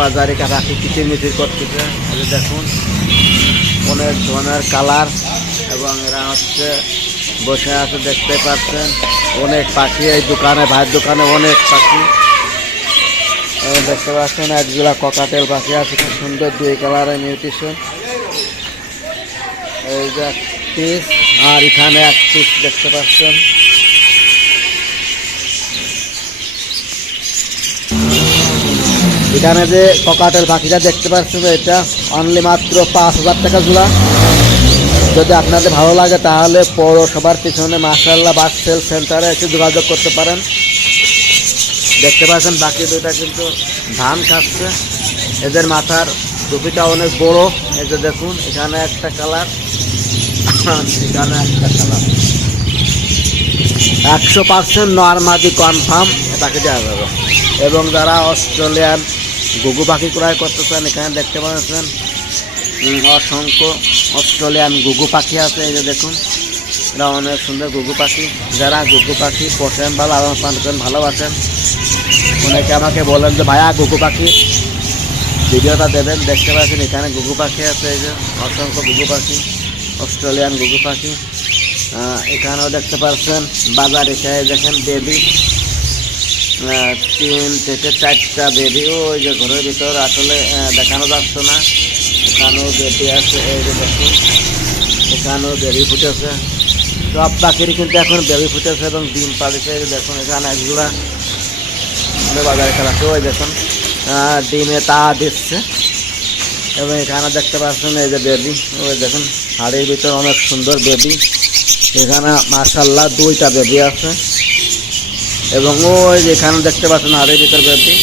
বাজারে পাখি কিচিরমিচির করতেছে। এই দেখুন, অনেক ধরনের কালার, এবং এরা হচ্ছে বসে আছে, দেখতে পাচ্ছেন। অনেক পাখি, এই দোকানে, ভাইয়ের দোকানে অনেক পাখি। দেখতে পাচ্ছেন এক জোড়া ককাটেল পাখি আছে খুব সুন্দর দুই কালারের নিউট্রিশন। এই যে এক পিস আর এখানে এক পিস দেখতে পাচ্ছেন। এখানে যে ককাটের পাখিটা দেখতে পাচ্ছেন এটা অনলি মাত্র পাঁচ হাজার টাকা জোড়া। যদি আপনাদের ভালো লাগে তাহলে পৌরসভার পিছনে মার্শাল্লাহ বাস সেল সেন্টারে এসে যোগাযোগ করতে পারেন। দেখতে পাচ্ছেন বাকি দুইটা কিন্তু ধান খাচ্ছে। এদের মাথার টুপিটা অনেক বড়। এই যে দেখুন, এখানে একটা কালার এখানে একটা কালার একশো পার্সেন্ট নর্মাদি কনফার্ম পাখি দেওয়া যাবে? এবং যারা অস্ট্রেলিয়ান গুগু পাখি ক্রয় করতে চান এখানে দেখতে পাচ্ছেন অসংখ্য অস্ট্রেলিয়ান গুগু পাখি আছে, এই যে দেখুন, এরা অনেক সুন্দর গুগু পাখি। যারা গুগু পাখি পোষেন বা লালন পালন করেন, ভালোবাসেন, অনেকে আমাকে বলেন যে, ভাইয়া গুগু পাখি ভিডিওটা দেবেন। দেখতে পাচ্ছেন, এখানে গুগু পাখি আছে, এই যে অসংখ্য গুগু পাখি, অস্ট্রেলিয়ান গুগু পাখি। এখানেও দেখতে পাচ্ছেন, বাজার এখানে দেখেন, বেবি। তিন থেকে চারটা বেবি ওই যে ঘরের ভিতর আসলে দেখানো যাচ্ছে না। এখানেও বেবি আছে, এই যে দেখুন। এখানেও বেবি ফুটেছে। সব পাখিরই কিন্তু এখন বেবি ফুটেছে এবং ডিম যে দেখুন, এখানে একগুলা বাজারে খেলা ওই দেখুন। ডিমে তা দিচ্ছে। এবং এখানে দেখতে পাচ্ছেন, এই যে বেবি, ওই দেখুন, হাড়ির ভিতর অনেক সুন্দর বেবি। এখানে মার্শাল্লাহ দুইটা বেবি আছে। এবং ওই যে এখানে দেখতে পাচ্ছেন হাড়ির ভিতর বেবি।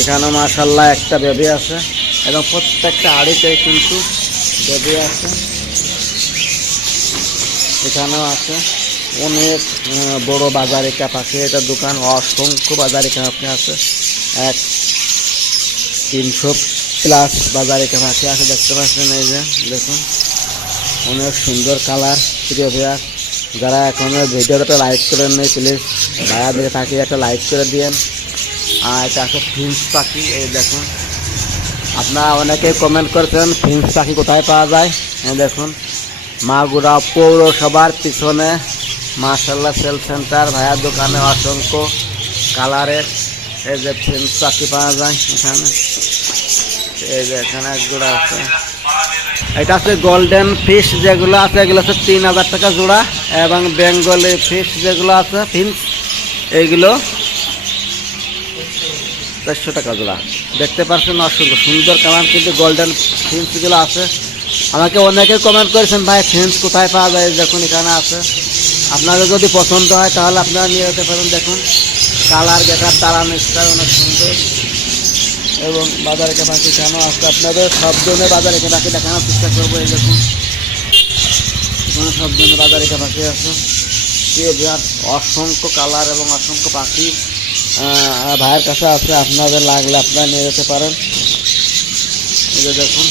এখানে মার্শাল্লাহ একটা বেবি আছে। এবং প্রত্যেকটা হাড়িতে কিন্তু বেবি আছে। এখানেও আছে। অনেক বড় বাজারিকা পাখি এটা দোকান। অসংখ্য বাজারিকা আপনি আছে। এক, তিনশো প্লাস বাজারিকা পাখি আছে। দেখতে পাচ্ছেন এই যে, দেখুন। অনেক সুন্দর কালার প্রিয় যারা এখনও ভিডিওটা লাইক করেন নেই প্লিজ ভাইয়া দেখে থাকি একটা লাইক করে দিয়েন। আর এটা আছে ফিন্স পাখি, এই দেখুন। আপনারা অনেকে কমেন্ট করেছেন, ফিন্স পাখি কোথায় পাওয়া যায়? এই দেখুন, মাগুরা পৌরসভার পিছনে। মার্শাল্লাহ সেল সেন্টার ভাইয়ার দোকানে অসংখ্য কালারের এই যে ফিন্স পাখি পাওয়া যায় এখানে। এই যে এখানে এক জোড়া আছে। এটা আছে গোল্ডেন ফিশ যেগুলো আছে, এগুলো আছে তিন হাজার টাকা জোড়া। এবং বেঙ্গলি ফিশ যেগুলো আছে, ফিন্স এইগুলো চারশো টাকা জোড়া। দেখতে পাচ্ছেন অসংখ্য সুন্দর কালার, কিন্তু গোল্ডেন ফিন্সগুলো আছে। আমাকে অনেকে কমেন্ট করেছেন, ভাই ফিন্স কোথায় পাওয়া যায়? দেখুন, এখানে আছে। আপনাদের যদি পছন্দ হয়, তাহলে আপনারা নিয়ে যেতে পারেন। দেখুন, কালার গেটার, তারা মিক্সটার অনেক সুন্দর। এবং বাজারে পাখি কেন আছে। আপনাদের সব ধরনের বাজারে পাখি দেখানোর চেষ্টা করব। এই দেখুন সব ধরনের বাজারে পাখি আছে। প্রিয় বিরাট অসংখ্য কালার এবং অসংখ্য পাখি ভাইয়ের কাছে আছে, আপনাদের লাগলে আপনারা নিয়ে যেতে পারেন। যে দেখুন,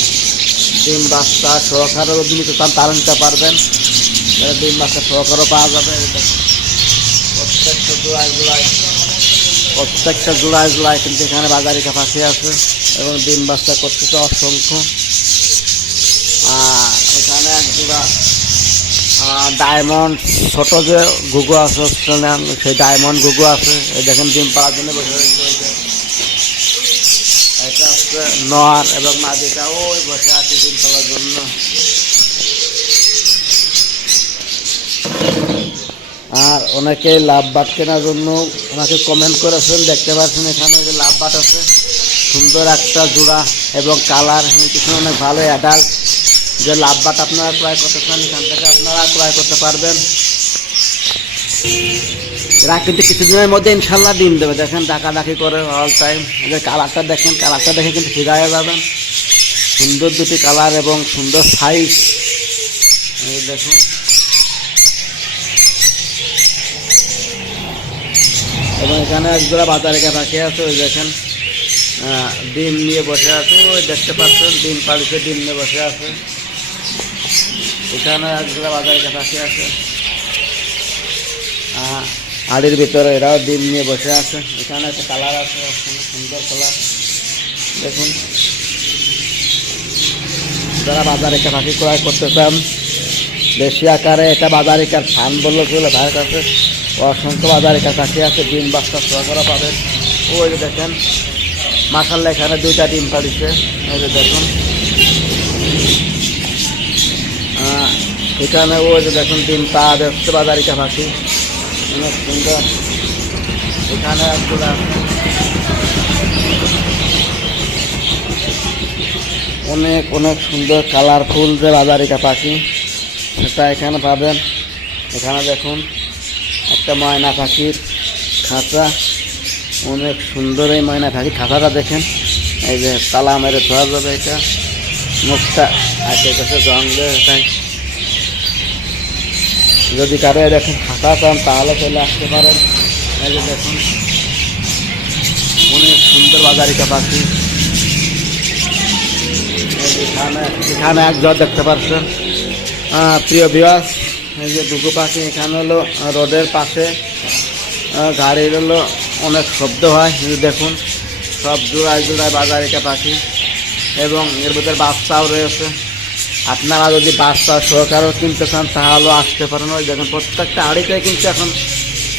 ডিম বাচ্চা সহকারও নিতে চান তারা নিতে পারবেন। ডিম বাচ্চা সহকারও পাওয়া যাবে প্রত্যেকটা জোড়ায় জোড়ায়, প্রত্যেকটা জোড়ায় জোড়ায় কিন্তু এখানে বাজারিকা পাখি আছে এবং ডিম বাচ্চা করতেছে অসংখ্য। আর এখানে এক জোড়া ডায়মন্ড ছোট যে গুগু আছে সেই ডায়মন্ড গুগু আছে। এই দেখেন ডিম পাড়ার জন্য বসে। এটা হচ্ছে এবং মাদিটা, ওই বসে আছে ডিম পাড়ার জন্য। আর অনেকে লাভ বাট কেনার জন্য আমাকে কমেন্ট করেছেন, দেখতে পাচ্ছেন এখানে যে লাভ বাট আছে। সুন্দর একটা জোড়া এবং কালার কিছু অনেক ভালো অ্যাডাল্ট যে লাভ বাট আপনারা ক্রয় করতে চান, এখান থেকে আপনারা ক্রয় করতে পারবেন। এরা কিন্তু কিছুদিনের মধ্যে ইনশাল্লাহ ডিম দেবে। দেখেন, ডাকাডাকি করে অল টাইম এদের কালারটা দেখেন, কালারটা দেখে কিন্তু ফিরাইয়ে যাবেন। সুন্দর দুটি কালার এবং সুন্দর সাইজ দেখুন। এবং এখানে একজোড়া বাজারে রাখে আছে, ওই দেখেন ডিম নিয়ে বসে আছে। ওই দেখতে পাচ্ছেন, ডিম পালিতে ডিম নিয়ে বসে আছে। এখানে একজোড়া বাজারে পাখি আছে। হাড়ির ভিতরে এরাও ডিম নিয়ে বসে আছে। এখানে একটা কালার আছে সুন্দর কালার। দেখুন। যারা বাজারে পাখি ক্রয় করতে চান বেশি আকারে এটা বাজারিকার ফান বললে চলে ভাইয়ের কাছে। অসংখ্য বাজারিকার পাখি আছে ডিম বাচ্চা সোয়া করা পাবেন ওই যে দেখেন মাসাল্লা এখানে দুইটা ডিম পাড়িছে। ওই যে দেখুন। এখানে ও যে দেখুন তিন পা দেখতে বাজারিকা পাখি অনেক সুন্দর। এখানে অনেক অনেক সুন্দর কালারফুল যে বাজারিকা পাখি। সেটা এখানে পাবেন। এখানে দেখুন একটা ময়না পাখির খাঁচা। অনেক সুন্দর এই ময়না পাখির খাঁচাটা দেখেন। এই যে তালা মেরে ধোয়া যাবে এটা। মুখটা আছে জঙ্গলে যদি কারও এরকম ফাঁকা চান, তাহলে চলে আসতে পারেন। এই যে দেখুন, অনেক সুন্দর বাজারিকা পাখি এখানে এখানে এক দেখতে পাচ্ছেন। প্রিয় বিবাস এই যে দুগু পাখি এখানে হলো রোডের পাশে গাড়ির হলো অনেক শব্দ হয়। দেখুন, সব জোড়ায় জোড়ায় বাজারিকা পাখি এবং এর ভিতরে বাচ্চাও রয়েছে। আপনারা যদি বাচ্চা সহকারেও কিনতে চান তাহলেও আসতে পারেন। ওই দেখুন, প্রত্যেকটা আড়িতে কিন্তু এখন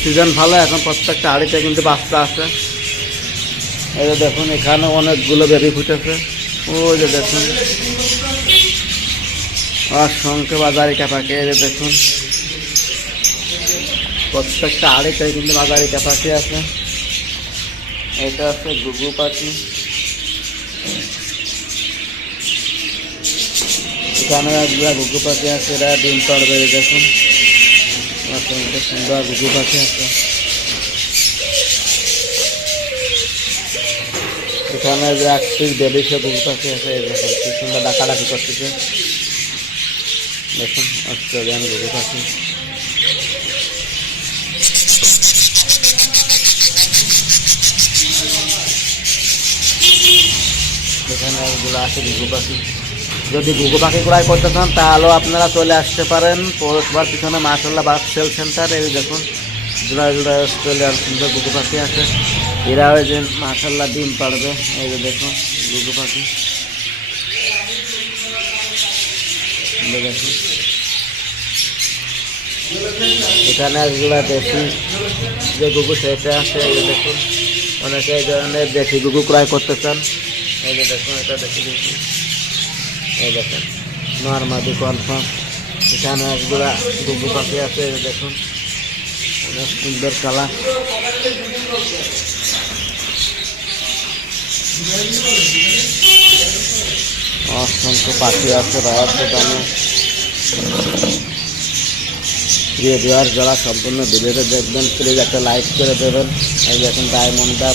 সিজন ভালো, এখন প্রত্যেকটা আড়িতে কিন্তু বাচ্চা আছে। এই যে দেখুন, এখানে অনেকগুলো বেবি ফুটেছে ওই যে দেখুন, অসংখ্য বাজারিকা পাখি এই যে দেখুন। প্রত্যেকটা আড়িতে কিন্তু বাজারিকা পাখি আছে। এটা আছে গুগু পাখি। একগুলা গুগু পাখি আছে, এরা ডিম পাড়বে দেখুন। অসংখ্য সুন্দর গুগু পাখি আছে। এখানে যে এক পিস বেবি সে গুগু পাখি আছে দেখুন, কি সুন্দর ডাকাডাকি করতেছে। দেখুন, অস্ট্রেলিয়ান গুগু পাখি। এখানে এগুলো আছে ঘুঘু পাখি। যদি ঘুঘু পাখি ক্রয় করতে চান, তাহলেও আপনারা চলে আসতে পারেন। পৌরসভার পিছনে মাসাল্লাহ বাস সেল সেন্টার, এই দেখুন জোড়া জোড়া অস্ট্রেলিয়ার সুন্দর ঘুঘু পাখি আছে। এরা ওই যে ডিম পাড়বে, এই যে দেখুন, ঘুঘু পাখি। দেখুন। এখানে একগুলা দেশি যে গুগু সেটা আছে, এই দেখুন। অনেকে এই ধরনের দেশি গুগু ক্রয় করতে চান। এই যে দেখুন, এটা দেখি দেখি এই দেখেন নর্মাদি কনফার্ম এখানে একগুলা গুগু পাখি আছে দেখুন। অনেক সুন্দর কালার। অসংখ্য পাখি আছে রায়ার দোকানে প্রিয় দেওয়ার যারা সম্পূর্ণ ভিডিওটা দেখবেন প্লিজ একটা লাইক করে দেবেন। এই দেখুন ডায়মন্ডটা